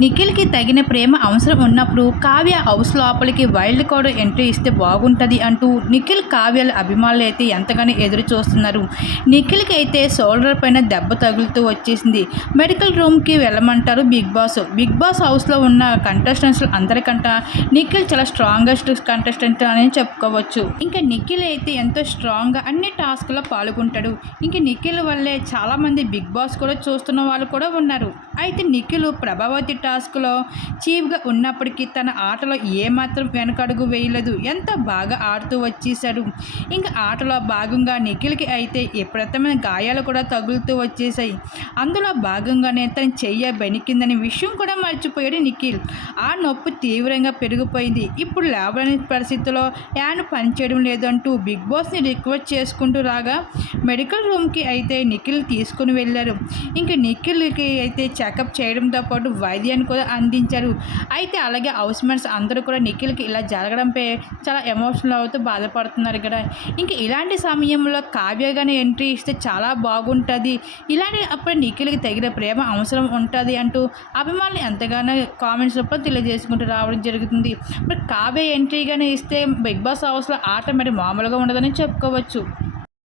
నిఖిల్కి తగిన ప్రేమ అవసరం ఉన్నప్పుడు కావ్య హౌస్ లోపలికి వైల్డ్ కార్డ్ ఎంట్రీ ఇస్తే బాగుంటుంది అంటూ నిఖిల్ కావ్యాల అభిమానులు అయితే ఎంతగానో ఎదురు చూస్తున్నారు నిఖిల్కి అయితే షోల్డర్ పైన దెబ్బ తగులుతూ వచ్చేసింది. మెడికల్ రూమ్కి వెళ్ళమంటారు బిగ్ బాస్. బిగ్ బాస్ హౌస్లో ఉన్న కంటెస్టెంట్స్ అందరికంట నిఖిల్ చాలా స్ట్రాంగెస్ట్ కంటెస్టెంట్ అని చెప్పుకోవచ్చు. ఇంకా నిఖిల్ అయితే ఎంతో స్ట్రాంగ్గా అన్ని టాస్క్లో పాల్గొంటాడు. ఇంకా నిఖిల్ వల్లే చాలామంది బిగ్ బాస్ కూడా చూస్తున్న వాళ్ళు కూడా ఉన్నారు. అయితే నిఖిల్ ప్రభావతి టాస్క్లో చీఫ్గా ఉన్నప్పటికీ తన ఆటలో ఏమాత్రం వెనకడుగు వేయలేదు. ఎంత బాగా ఆడుతూ వచ్చేశాడు. ఇంకా ఆటలో భాగంగా నిఖిల్కి అయితే విపరీతమైన గాయాలు కూడా తగులుతూ వచ్చేసాయి అందులో భాగంగానే తను చెయ్య బెనికిందనే విషయం కూడా మర్చిపోయాడు నిఖిల్. ఆ నొప్పి తీవ్రంగా పెరిగిపోయింది. ఇప్పుడు లేవలేని పరిస్థితిలో యాన్ పనిచేయడం లేదంటూ బిగ్ బాస్ని రిక్వెస్ట్ చేసుకుంటూ రాగా మెడికల్ రూమ్కి అయితే నిఖిల్ తీసుకుని వెళ్ళారు. ఇంకా నిఖిల్కి అయితే చెకప్ చేయడంతో పాటు వైద్యాన్ని కూడా అందించారు. అయితే అలాగే హౌస్ మేట్స్ అందరూ కూడా నిఖిల్కి ఇలా జరగడంపై చాలా ఎమోషనల్ అవుతూ బాధపడుతున్నారు ఇక్కడ ఇంకా ఇలాంటి సమయంలో కావ్యగానే ఎంట్రీ ఇస్తే చాలా బాగుంటుంది. ఇలాంటి అప్పుడు నిఖిల్కి తగిన ప్రేమ అవసరం ఉంటుంది అంటూ అభిమానులు ఎంతగానో కామెంట్స్ రూపంలో తెలియజేసుకుంటూ రావడం జరుగుతుంది. మరి కావ్య ఎంట్రీగానే ఇస్తే బిగ్ బాస్ హౌస్లో ఆట మరి మామూలుగా ఉండదని చెప్పుకోవచ్చు.